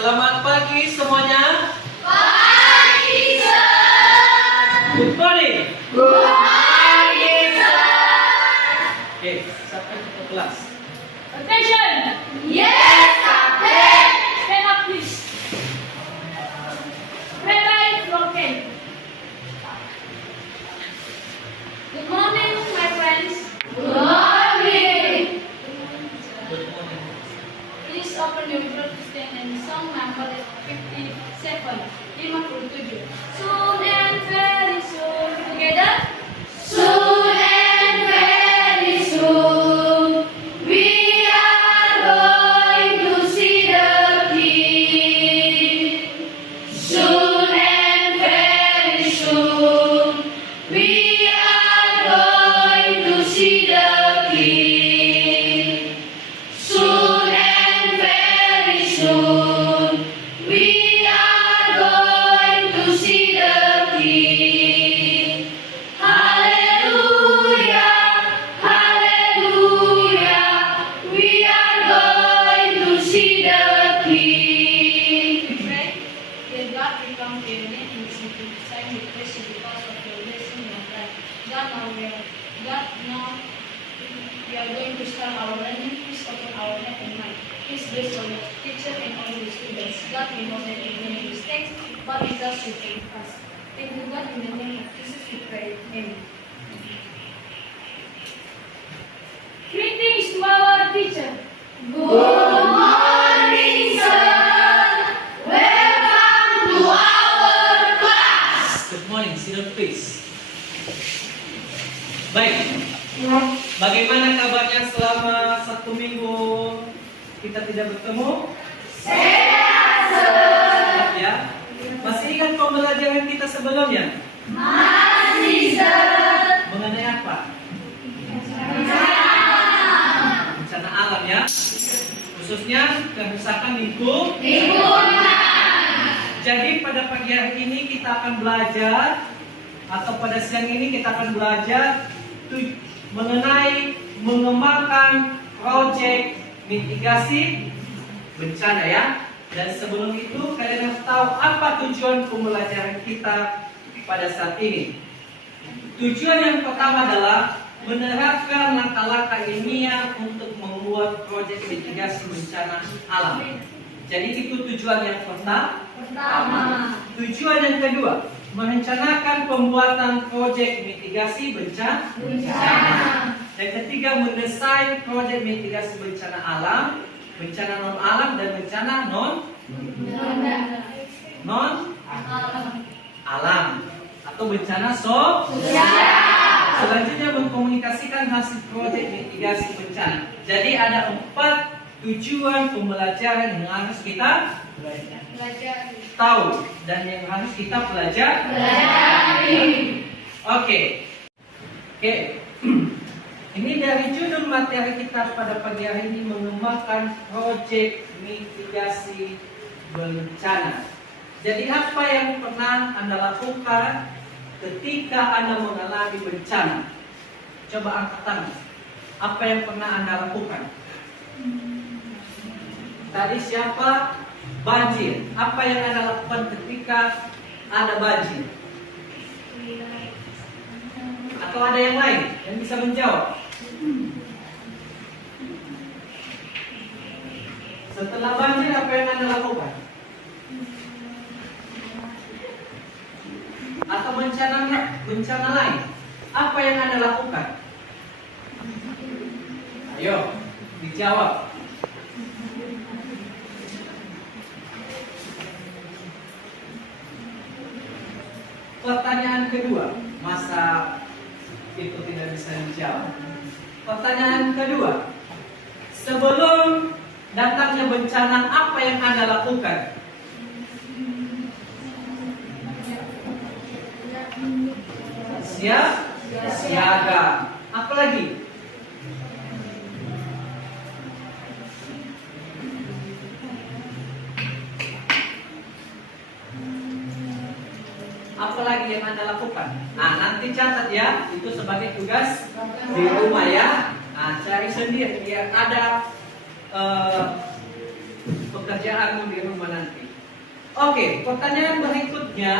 selamat pagi semuanya. Pagi, Sir. Good morning. Good morning, Sir. Oke, sampai ke kelas. Attention! Yes, Captain. Stand up, please. Rabbi Flocken. Good morning, my friends. Good morning. Good morning. Please open your book and song number 57. 57. Soon and very soon. Together. Soon and very soon, we are going to see the King. Soon and very soon, we are going to see the King. Soon and very soon, we are going to see the King. Hallelujah, hallelujah, we are going to see the King. Pray that God will come to your name and listen to the sign we praise you because of your blessing in your life. God, now we are going to start our learning. Please open our heart and mind. Please bless for your teacher and all the students. God, we know that we made mistakes, but we trust you can us. Thank you, God, in the name of Jesus we pray. Amen. Greetings to our teacher. Good morning, sir. Welcome to our class. Good morning. Sit down, please. Baik. Bagaimana kabarnya selama 1 minggu kita tidak bertemu? Sehat, sir. Ya. Masih ingat pembelajaran kita sebelumnya? Masih, sir. Mengenai apa? Bencana alam ya. Khususnya kerusakan Lingkungan. Jadi pada pagi hari ini kita akan belajar, atau pada siang ini kita akan belajar mengenai mengembangkan proyek mitigasi bencana ya. Dan sebelum itu kalian harus tahu apa tujuan pembelajaran kita pada saat ini. Tujuan yang pertama adalah menerapkan langkah-langkah ilmiah untuk membuat proyek mitigasi bencana alam. Jadi itu tujuan yang pertama. Tujuan yang kedua, merencanakan pembuatan proyek mitigasi bencana. Yang ketiga, mendesain proyek mitigasi bencana alam, bencana non alam dan bencana non alam atau bencana selanjutnya mengkomunikasikan hasil proyek mitigasi bencana. Jadi ada 4 tujuan pembelajaran yang harus kita tahu dan yang harus kita pelajari. Oke. Ini dari judul materi kita pada pagi hari ini, mengembangkan proyek mitigasi bencana. Jadi apa yang pernah Anda lakukan ketika Anda mengalami bencana? Coba angkat tangan. Apa yang pernah Anda lakukan? Tadi siapa? Banjir. Apa yang Anda lakukan ketika ada banjir? Atau ada yang lain yang bisa menjawab? Setelah banjir apa yang Anda lakukan? Atau bencana lain, apa yang Anda lakukan? Ayo, dijawab. Pertanyaan kedua, masa itu tidak bisa dijawab. Pertanyaan kedua, sebelum datangnya bencana, apa yang Anda lakukan? Siaga. Apa lagi? Apa lagi yang Anda lakukan? Nah, nanti catat ya, itu sebagai tugas di rumah ya. Nah, cari sendiri biar ada pekerjaanmu di rumah nanti. Oke, pertanyaan berikutnya.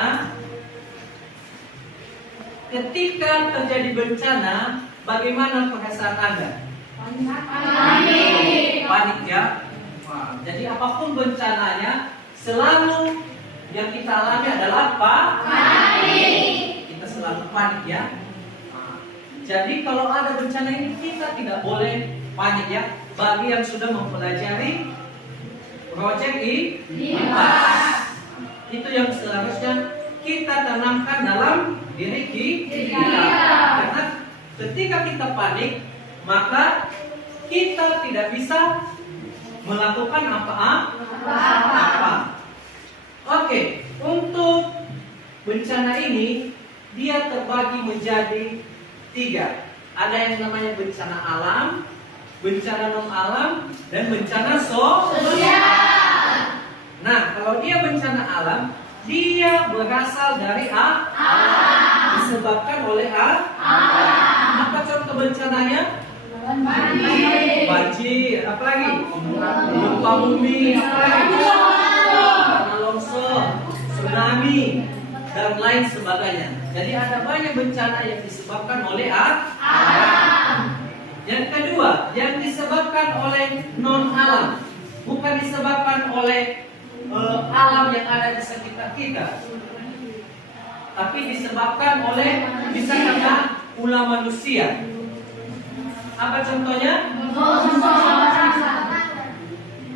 Ketika terjadi bencana, bagaimana perasaan Anda? Panik ya. Wah, jadi apapun bencananya, selalu yang kita alami adalah apa? Panik. Kita selalu panik ya. Nah, jadi kalau ada bencana ini kita tidak boleh panik ya. Bagi yang sudah mempelajari project IPAS, itu yang seharusnya kita tanamkan dalam diri kita. Karena ketika kita panik, maka kita tidak bisa melakukan apa-apa. Oke, untuk bencana ini dia terbagi menjadi 3. Ada yang namanya bencana alam, bencana non alam, dan bencana sosial. Nah, kalau dia bencana alam, dia berasal dari alam, disebabkan oleh alam. Apa contoh bencananya? Banjir, apa lagi? Gempa bumi, apa lagi? Tanah longsor, tsunami, dan lain sebagainya. Jadi ada banyak bencana yang disebabkan oleh alam. Yang kedua, yang disebabkan oleh non alam, bukan disebabkan oleh alam yang ada di sekitar kita, tapi disebabkan oleh bisa karena ulah manusia. Apa contohnya?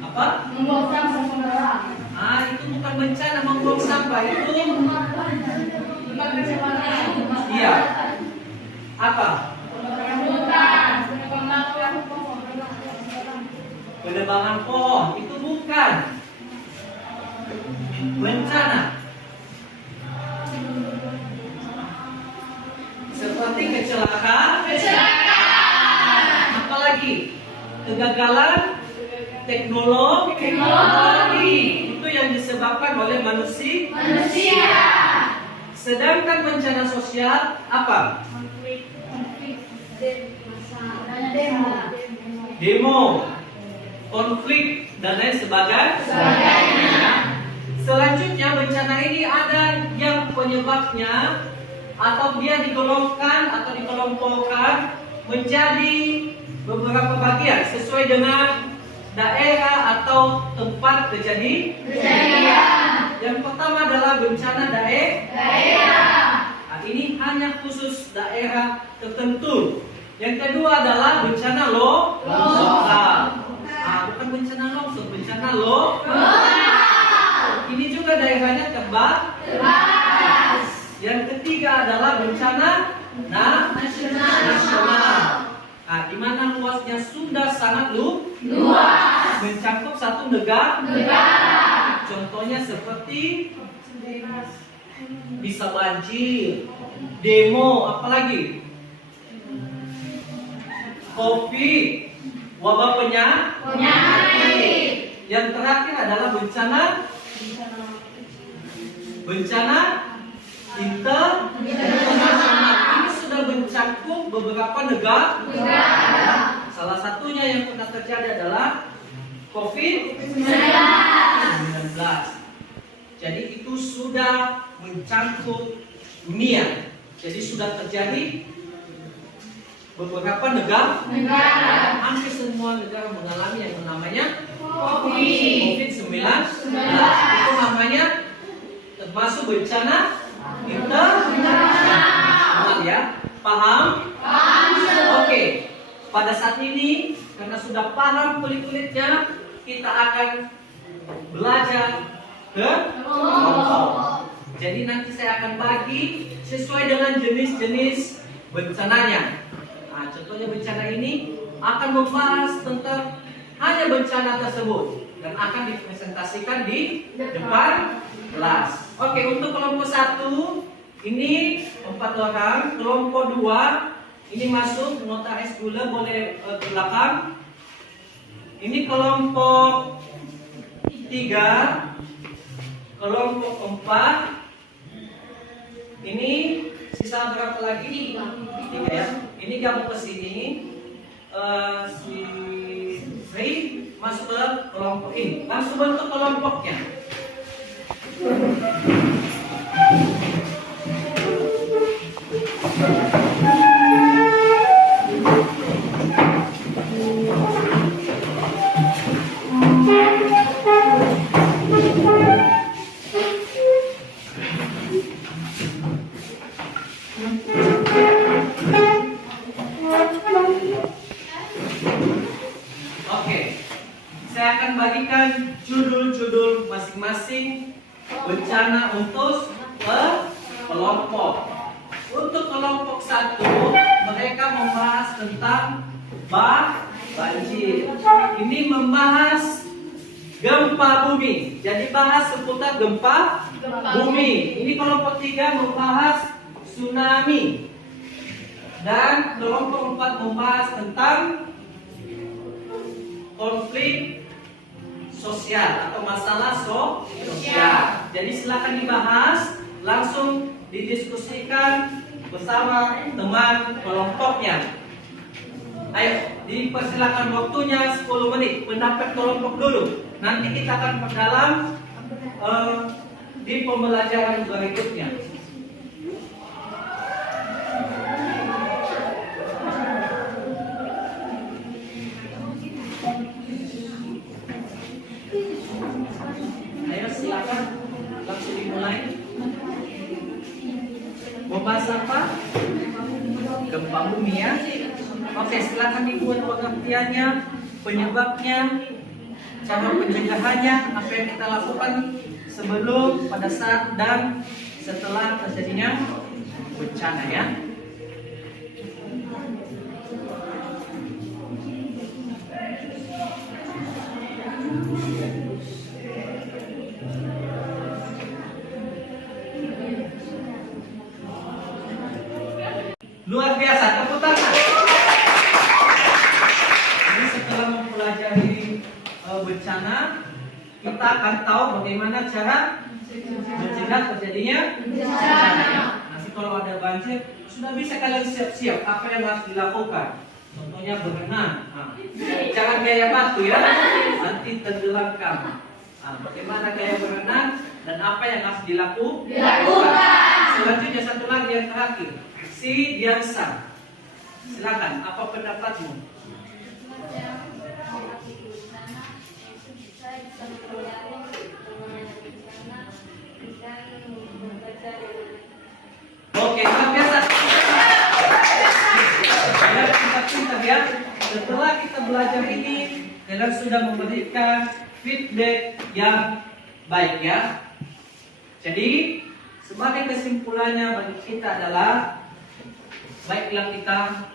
Apa? Itu bukan bencana membuang sampah, itu iya. Apa? Penebangan pohon, itu bukan bencana. Seperti kecelakaan. Apalagi kegagalan teknologi. Itu yang disebabkan oleh manusia. Sedangkan bencana sosial apa? Demo, konflik, dan lain sebagainya. Selanjutnya bencana ini ada yang penyebabnya atau dia digolongkan atau dikelompokkan menjadi beberapa bagian sesuai dengan daerah atau tempat kejadian. Yang pertama adalah bencana daerah. Nah, ini hanya khusus daerah tertentu. Yang kedua adalah bencana lokal. Bukan bencana longsor, bencana lokal. Ini juga daerahnya terbatas. Yang ketiga adalah bencana nasional. Di mana luasnya sudah sangat luas, mencakup satu negara. Contohnya seperti bisa banjir, demo, apalagi COVID, wabah penyakit. Yang terakhir adalah bencana internasional. Ini sudah mencakup beberapa negara. Salah satunya yang pernah terjadi adalah COVID-19. Jadi itu sudah mencakup dunia. Jadi sudah terjadi beberapa negara. Hampir semua negara mengalami yang namanya COVID-19. Itu namanya termasuk bencana internasional ya. Paham? Oke. Pada saat ini karena sudah paham kulit-kulitnya, kita akan belajar ke kelompok. Jadi nanti saya akan bagi sesuai dengan jenis-jenis bencananya. Contohnya bencana ini akan membahas tentang hanya bencana tersebut dan akan dipresentasikan di depan kelas. Oke, untuk kelompok 1 ini 4 orang, kelompok 2 ini masuk nota S gula boleh ke belakang. Ini kelompok 3, kelompok 4. Ini sisa berapa lagi? 3 ya. Ini gabung ke sini. Si Baik, masuk ke kelompok ini. Langsung bentuk kelompoknya. Oke, saya akan bagikan judul-judul masing-masing bencana untuk kelompok. Untuk kelompok 1, mereka membahas tentang banjir. Ini membahas gempa bumi. Jadi bahas seputar gempa bumi. Ini kelompok 3 membahas tsunami. Dan kelompok 4 membahas tentang konflik sosial atau masalah sosial. Jadi silakan dibahas, langsung didiskusikan bersama teman kelompoknya. Ayo, dipersilakan waktunya 10 menit. Pendapat kelompok dulu. Nanti kita akan perdalam di pembelajaran berikutnya. Ayo silakan, langsung dimulai. Membahas apa? Gempa bumi ya. Oke, silakan dibuat pengertiannya, penyebabnya, cara pencegahannya, apa yang kita lakukan sebelum, pada saat, dan setelah terjadinya bencana ya. Luar biasa, tepuk tangan. Jadi setelah mempelajari bencana, kita akan tahu bagaimana cara mencegah terjadinya bencana. Nanti kalau ada banjir, sudah bisa kalian siap-siap apa yang harus dilakukan. Contohnya berenang. Jangan gaya batu ya, nanti tenggelamkan. Bagaimana gaya berenang dan apa yang harus dilakukan. Selanjutnya satu lagi yang terakhir. Si Diansa, silakan. Apa pendapatmu? Oke, luar biasa. Biar kita pintar ya. Setelah kita belajar ini, kalian sudah memberikan feedback yang baik ya. Jadi sebagai kesimpulannya bagi kita adalah, baiklah kita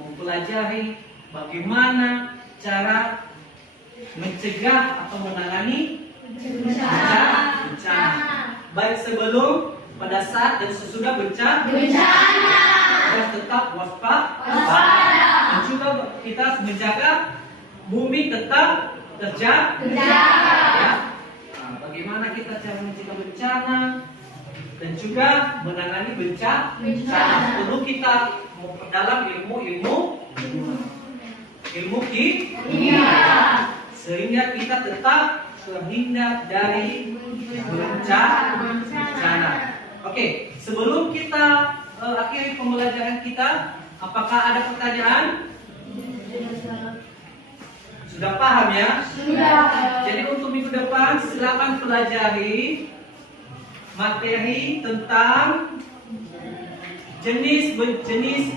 mempelajari bagaimana cara mencegah atau menangani bencana. Baik sebelum, pada saat, dan sesudah bencana. Harus tetap waspada. Dan juga kita menjaga bumi tetap terjaga. Ya. Bagaimana kita cara mencegah bencana dan juga menangani bencana. Perlu kita memperdalam ilmu kimia sehingga kita tetap terhindar dari bencana. Oke, sebelum kita akhiri pembelajaran kita, apakah ada pertanyaan? Sudah paham ya? Sudah. Jadi untuk minggu depan silakan pelajari materi tentang jenis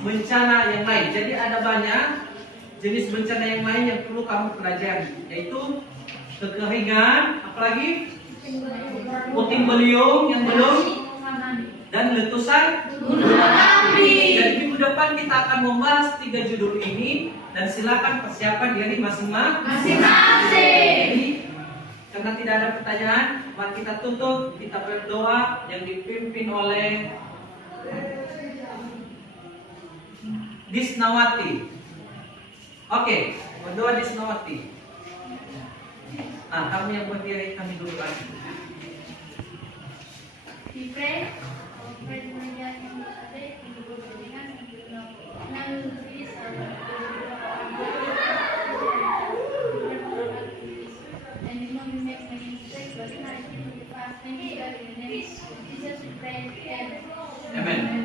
bencana yang lain. Jadi ada banyak jenis bencana yang lain yang perlu kamu pelajari, yaitu kekeringan, apalagi puting beliung yang belum, dan letusan gunung api. Jadi minggu depan kita akan membahas 3 judul ini, dan silakan persiapan diri masing-masing. Jadi, karena tidak ada pertanyaan, mari kita tutup, kita berdoa yang dipimpin oleh Disnawati. Oke, berdoa Disnawati. Kamu yang berdiri, kami dulu lagi. We pray, our friend Maria yang berada di bawah dengan podcast. Thank you, God. In the name of Jesus, we pray. Amen. Amen.